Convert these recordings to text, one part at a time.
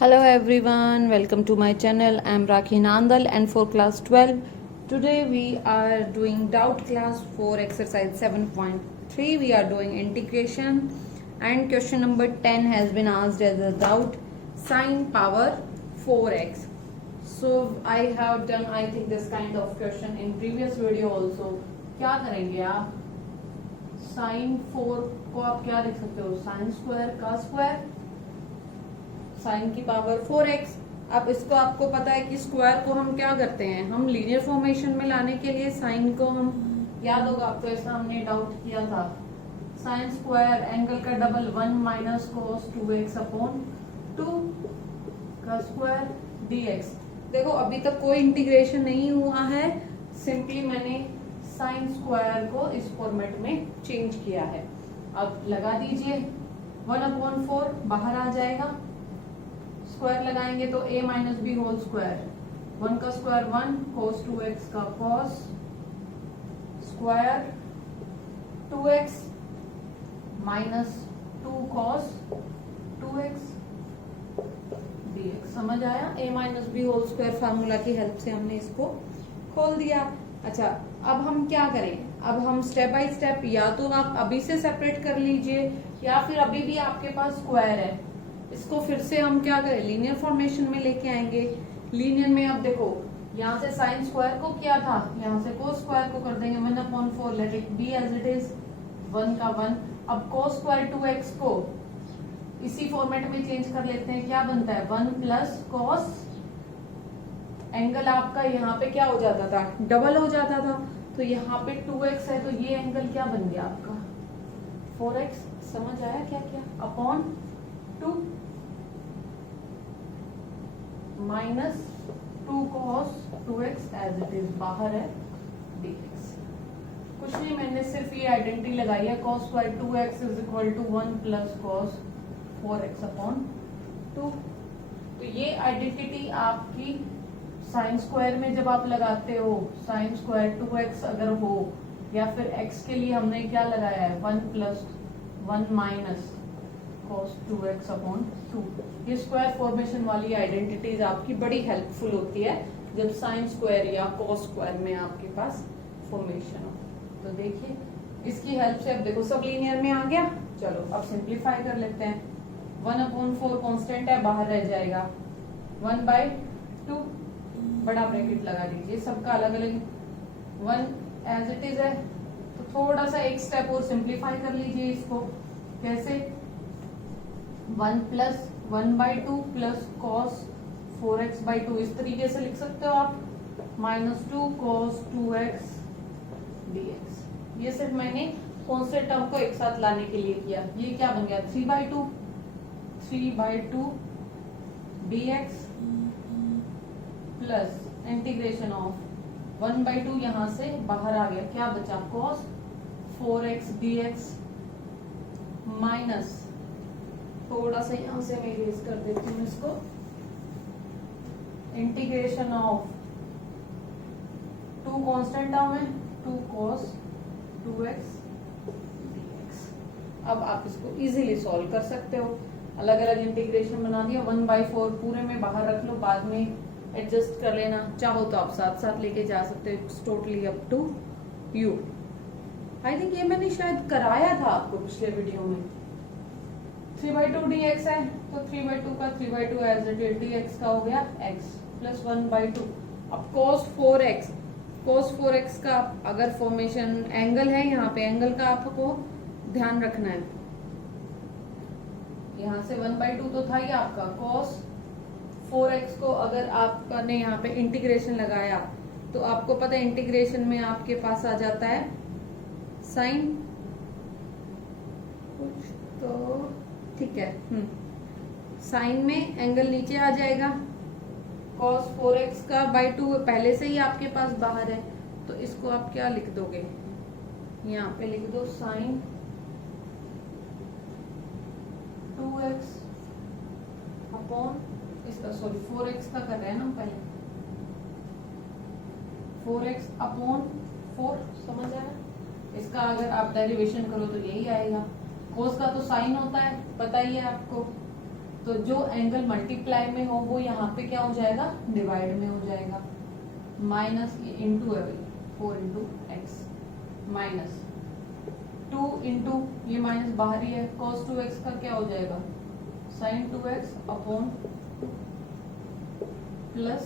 Hello everyone, welcome to my channel. I am Rakhi Nandal and for class 12. Today we are doing doubt class for exercise 7.3. We are doing integration and question number 10 has been asked as a doubt sine power 4x. So I have done I think this kind of question in previous video also. क्या करेंगे आप sign 4 को आप क्या लिख सकते हो sine square का स्क्वायर साइन की पावर 4x। अब इसको आपको पता है कि स्क्वायर को हम क्या करते हैं, हम लीनियर फॉर्मेशन में लाने के लिए साइन को हम याद होगा आपको ऐसा हमने डाउट किया था साइन स्क्वायर एंगल का double 1 minus cos 2x upon 2 का स्क्वायर dx। देखो अभी तक कोई इंटीग्रेशन नहीं हुआ है, सिंपली मैंने साइन स्क्वायर को इस फॉर्मेट में चेंज किया है। अब लगा दीजिए 1 अपॉन 4 बाहर आ जाएगा, स्क्वायर लगाएंगे तो a minus B whole square 1 का स्क्वायर 1 cos 2x का cos square 2x minus 2 cos 2x dx। समझ आया? a minus B whole square formula की हेल्प से हमने इसको खोल दिया। अच्छा अब हम क्या करें, अब हम स्टेप बाय स्टेप या तो आप अभी से सेपरेट कर लीजिए या फिर अभी भी आपके पास स्क्वायर है इसको फिर से हम क्या करें लीनियर फॉर्मेशन में लेके आएंगे। लीनियर में अब देखो यहाँ से साइन स्क्वायर को किया था, यहाँ से कोस स्क्वायर को कर देंगे 1 upon 4 let it be as it is 1 का 1। अब कोस स्क्वायर 2x को इसी फॉर्मेट में चेंज कर लेते हैं, क्या बनता है 1 प्लस कोस एंगल आपका यहाँ पे क्या हो जाता था डबल हो जाता था, तो यहाँ पे 2x है तो ये एंगल क्या बन गया आपका 4x। समझ आया क्या क्या upon 2 minus 2 cos 2x as it is बाहर है dx। कुछ नहीं मैंने सिर्फ ये आइडेंटिटी लगाई है cos square 2x is equal to 1 plus cos 4x upon 2। तो ये आइडेंटिटी आपकी साइन स्क्वायर में जब आप लगाते हो साइन स्क्वायर 2x अगर हो या फिर x के लिए हमने क्या लगाया है 1 plus 1 minus cos 2x upon 2। ये स्क्वायर फॉर्मेशन वाली आइडेंटिटीज आपकी बड़ी हेल्पफुल होती है जब साइन स्क्वायर या cos स्क्वायर में आपके पास फॉर्मेशन हो। तो देखिए इसकी हेल्प से अब देखो सब लीनियर में आ गया। चलो अब सिंप्लीफाई कर लेते हैं 1 अपॉन 4 कॉन्स्टेंट है बाहर रह जाएगा 1 बाय 2 बड़ा ब्रैकेट लगा दीजिए, सबका अलग अलग 1 एज इट इज है। तो थोड़ा सा एक स्टेप और सिंप्लीफाई कर लीजिए इसको, कैसे 1 plus 1 by 2 plus cos 4x by 2 इस तरीके से लिख सकते हो आप माइनस 2 cos 2x dx। ये सिर्फ मैंने कॉन्स्टेंट टर्म को एक साथ लाने के लिए किया। ये क्या बन गया 3 by 2 dx plus integration of 1 by 2 यहाँ से बाहर आ गया, क्या बचा cos 4x dx माइनस थोड़ा सा यहाँ से मैं इरेज कर देती हूँ इसको इंटीग्रेशन ऑफ 2 कांस्टेंट टर्म है 2 cos 2x dx। अब आप इसको इजीली सॉल्व कर सकते हो, अलग अलग इंटीग्रेशन बना दिया 1 बाई 4 पूरे में बाहर रख लो, बाद में एडजस्ट कर लेना, चाहो तो आप साथ साथ लेके जा सकते हो, it's totally up to you. I think ये मैंने शायद कराया था आपको पिछले वीडियो में। 3 बाई 2 dx है तो 3 बाई 2 का 3 by 2 as it is dx का हो गया x प्लस 1 बाई 2। अब cos 4x का अगर फॉर्मेशन एंगल है यहाँ पे एंगल का आपको ध्यान रखना है, यहाँ से 1 बाई 2 तो था ही आपका cos 4x को अगर आपने यहाँ पे इंटीग्रेशन लगाया तो आपको पता है इंटीग्रेशन में आपके पास आ जाता है साइन कुछ तो ठीक है साइन में एंगल नीचे आ जाएगा cos 4x का बाई 2 पहले से ही आपके पास बाहर है, तो इसको आप क्या लिख दोगे यहाँ पे लिख दो साइन 2x अपॉन इसका 4x का कर रहे हैं ना पहले 4x अपॉन 4। समझ आया? इसका अगर आप डेरिवेशन करो तो यही आएगा। कोस का तो साइन होता है पता ही है आपको, तो जो एंगल मल्टीप्लाई में हो वो यहाँ पे क्या हो जाएगा, डिवाइड में हो जाएगा। माइनस इंटू है 4 इंटू एक्स माइनस 2 इंटू ये माइनस बाहर ही है, cos 2x का क्या हो जाएगा sin 2x upon plus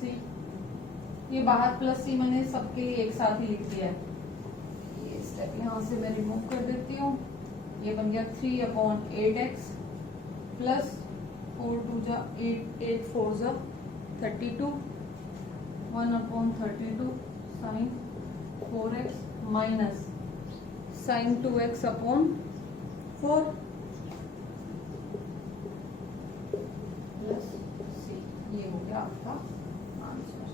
C. ये बाहर प्लस सी मैंने सबके लिए एक साथ ही लिख दिया है। ये स्टेप यहाँ से मैं रिमूव कर देती हूँ। ये बन गया 3 अपॉन 8x प्लस 4 2 जा 8 8 4 जा 32 1 upon 32 sine 4x minus sine 2x upon 4 plus C. ये हो गया आपका आंसर।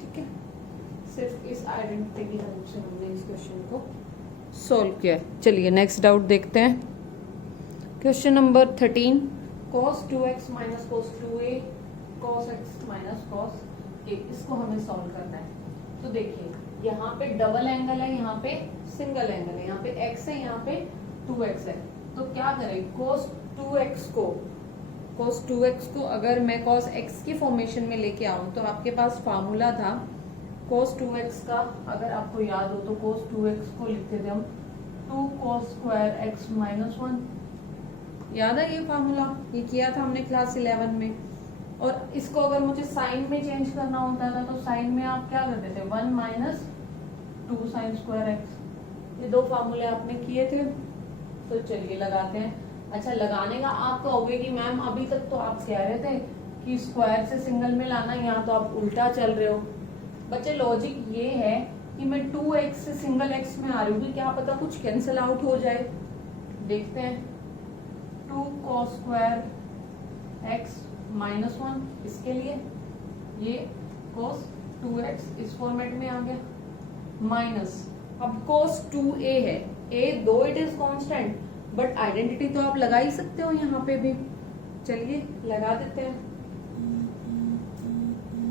ठीक है, सिर्फ इस आइडेंटिटी की हेल्प से हमने इस क्वेश्चन को सॉल्व किया। चलिए नेक्स्ट डाउट देखते हैं। Question number 13 cos 2x minus cos 2a cos x minus cos a, इसको हमें सॉल्व करना है। तो देखिए यहाँ पे डबल एंगल है, यहाँ पे सिंगल एंगल है, यहाँ पे x है, यहाँ पे 2x है। तो क्या करें, cos 2x को अगर मैं cos x की फॉर्मेशन में लेके आऊं तो आपके पास फार्मूला था cos 2x का, अगर आपको याद हो तो cos 2x को लिखते थे हम 2 cos स्क्वायर x माइनस 1। याद है ये फार्मूला, ये किया था हमने क्लास 11 में। और इसको अगर मुझे साइन में चेंज करना होता था तो साइन में आप क्या करते थे 1 माइनस 2 साइन स्क्वायर x। ये दो फार्मूले आपने किए थे। तो चलिए लगाते हैं। अच्छा, लगाने का आप कहोगे कि मैम अभी तक तो आप कह रहे थे कि स्क्वायर से सिंगल में लाना, यहाँ तो आप उल्टा चल रहे हो। बच्चे लॉजिक ये है कि मैं 2x से सिंगल x में आ रही हूँ, क्या पता कुछ कैंसिल आउट हो जाए। देखते हैं 2 cos स्क्वायर x माइनस 1, इसके लिए ये cos 2x इस फॉर्मेट में आ गया माइनस, अब cos 2a है, a दो it is constant but identity तो आप लगा ही सकते हो यहाँ पे भी। चलिए लगा देते हैं,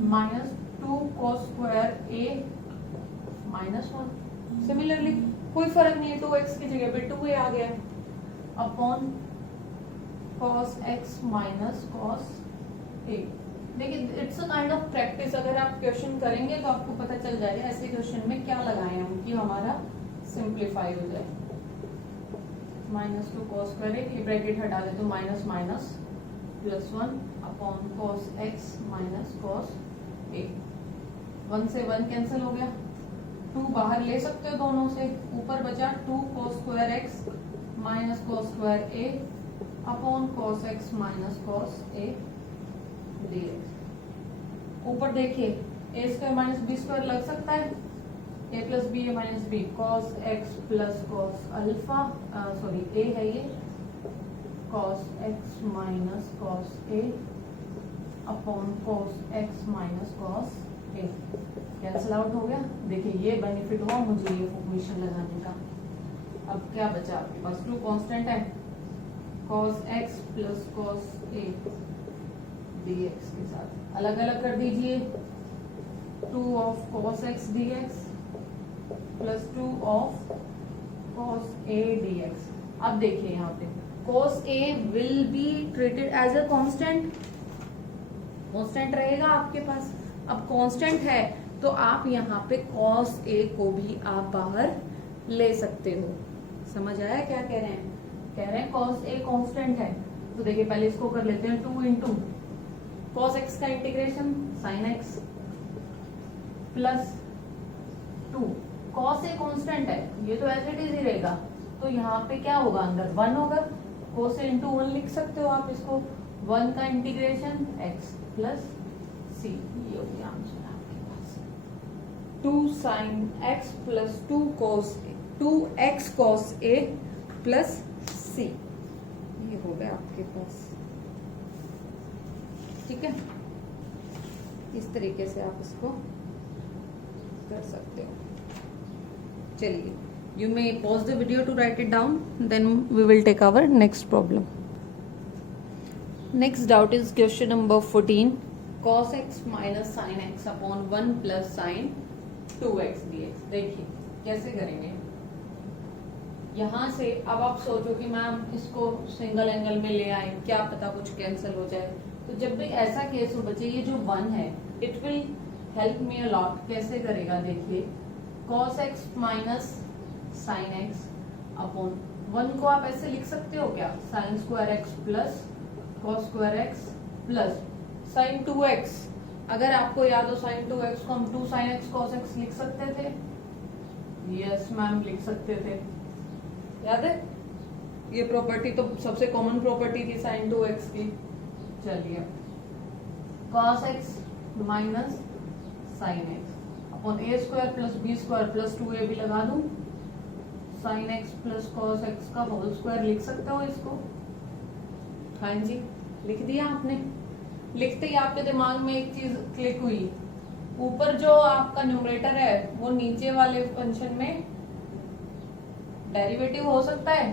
minus 2 cos square a minus 1। Similarly कोई फर्क नहीं है, 2x की जगह पे 2a आ गया upon cos x minus cos a। देखिए it's a kind of practice, अगर आप क्वेश्चन करेंगे तो आपको पता चल जाएगा ऐसे क्वेश्चन में क्या लगाए हम कि हमारा सिंप्लीफाई हो जाए। माइनस 2 cos स्क्वायर a, ये ब्रैकेट हटा दे तो minus minus plus 1 upon cos x minus cos a। 1 से 1 कैंसिल हो गया, 2 बाहर ले सकते हो दोनों से, ऊपर बचा 2 cos square x minus cos square a upon cos x minus cos a dx। ऊपर देखिए a square minus b square लग सकता है, a plus B A minus B cos x plus cos alpha, sorry a है ये, cos x minus cos a upon cos x minus cos a। Cancel out हो गया। देखिए ये benefit हुआ मुझे ये फॉर्मेशन लगाने का। अब क्या बचा आपके पास, 2 कांस्टेंट है, cos x plus cos a dx के साथ अलग अलग कर दीजिए, 2 of cos x dx plus 2 of cos a dx। अब देखिए यहाँ पे cos a will be treated as a constant, constant रहेगा आपके पास। अब कांस्टेंट है तो आप यहाँ पे cos a को भी आप बाहर ले सकते हो। समझ आया क्या कह रहे हैं? कह रहे हैं cos a कांस्टेंट है तो देखिए पहले इसको कर लेते हैं 2 इंटू cos x का integration sin x plus 2, cos a constant है ये तो एज इट इज ही रहेगा, तो यहाँ पे क्या होगा, अंदर 1 होगा, cos a इंटू 1 लिख सकते हो आप इसको, 1 का इंटीग्रेशन x प्लस c। ये हो गया आंसर आपके पास, 2 sin x plus 2x cos a plus c। ये हो गया आपके पास। ठीक है, इस तरीके से आप इसको कर सकते हो। चलिए, you may pause the video to write it down, then we will take our next problem. Next doubt is question number 14, cos x minus sin x upon 1 plus sin 2x dx। देखिए कैसे करेंगे, यहाँ से अब आप सोचो कि ma'am इसको सिंगल एंगल में ले आए, क्या पता कुछ कैंसिल हो जाए। तो जब भी ऐसा केस हो बच्चे, ये जो 1 है it will help me a lot. कैसे करेगा देखिए, cos x minus sine x upon 1 को आप ऐसे लिख सकते हो क्या, sine square x plus cos square x plus sign 2x। अगर आपको याद हो साइन 2x को हम 2 साइन एक्स कॉस एक्स लिख सकते थे। यस मैम लिख सकते थे, याद है। ये प्रॉपर्टी तो सबसे कॉमन प्रॉपर्टी थी साइन 2x की। चलिए cos x minus sine x upon A square plus B square plus 2a भी लगा दूं, sine x plus cos x का होल स्क्वायर लिख सकते हो इसको। हाँ जी लिख दिया आपने। लिखते ही आपके दिमाग में एक चीज क्लिक हुई, ऊपर जो आपका न्यूमरेटर है वो नीचे वाले फंक्शन में डेरिवेटिव हो सकता है।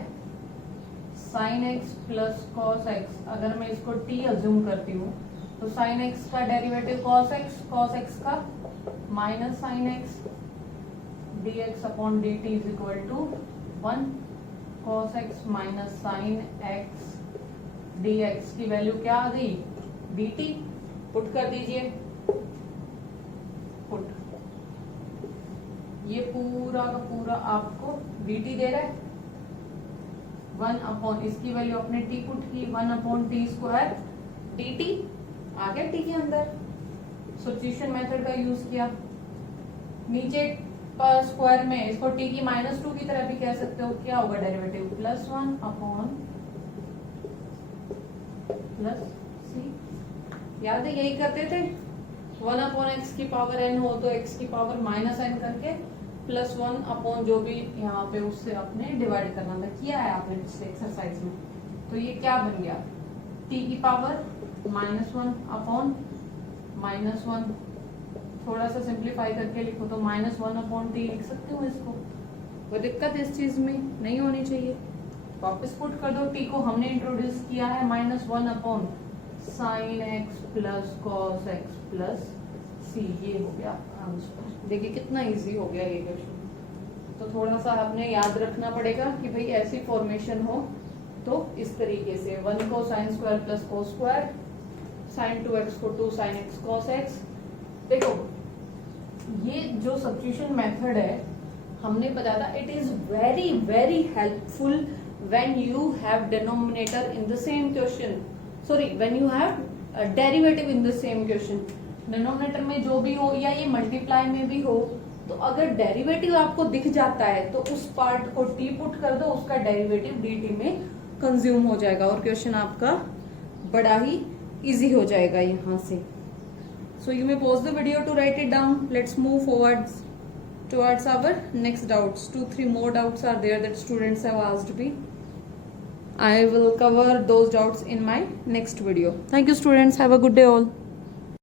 Sine x plus cos X, अगर मैं इसको t अज्यूम करती हूँ तो साइन एक्स का डेरिवेटिव कॉस एक्स का माइनस साइन एक्स dx अपॉन dt is equal to 1 cos x minus sine X dx की वैल्यू क्या आ गई, dt। पुट कर दीजिए, पुट। ये पूरा का पूरा आपको dt दे रहा है। 1 अपॉन इसकी वैल्यू अपने t पुट की, 1 अपॉन टी स्क्वायर dt आ गया t के अंदर। सब्स्टिट्यूशन मेथड का यूज किया। नीचे पर स्क्वायर में इसको t की -2 की तरह भी कह सकते हो। क्या होगा डेरिवेटिव, +1 अपॉन प्लस सी। याद है यही करते थे, 1 अपॉन एक्स की पावर n हो तो x की पावर -n करके +1 अपॉन जो भी यहाँ पे उससे आपने डिवाइड करना था। किया है आपने पिछले एक्सरसाइज में। तो ये क्या बन गया, t की पावर -1 अपॉन -1, थोड़ा सा सिंप्लीफाई करके लिखो तो -1 अपॉन टी लिख सकते हो इसको। कोई दिक्कत इस चीज में नहीं होनी चाहिए। वापस पुट कर दो, टी को हमने इंट्रोड्यूस किया है -1 upon sine x plus cos x plus C. ये हो गया आंसर। देखिए कितना इजी हो गया ये क्वेश्चन। तो थोड़ा सा आपने याद रखना पड़ेगा कि भाई ऐसी फॉर्मेशन हो तो इस तरीके से 1 को sine square plus cos square, sine 2x को 2 साइन एक्स कॉस एक्स। देखो ये जो सब्स्टिट्यूशन मेथड है हमने बताया था, it is very very helpful when you have denominator in the same question, sorry when you have derivative in the same question। Denominator में जो भी हो या ये मल्टीप्लाई में भी हो, तो अगर डेरिवेटिव आपको दिख जाता है तो उस पार्ट को t पुट कर दो, उसका डेरिवेटिव dt में कंज्यूम हो जाएगा और क्वेश्चन आपका बड़ा ही इजी हो जाएगा यहाँ से। So you may pause the video to write it down. Let's move forwards towards our next doubts. 2-3 more doubts are there that students have asked me. I will cover those doubts in my next video. Thank you students. Have a good day all.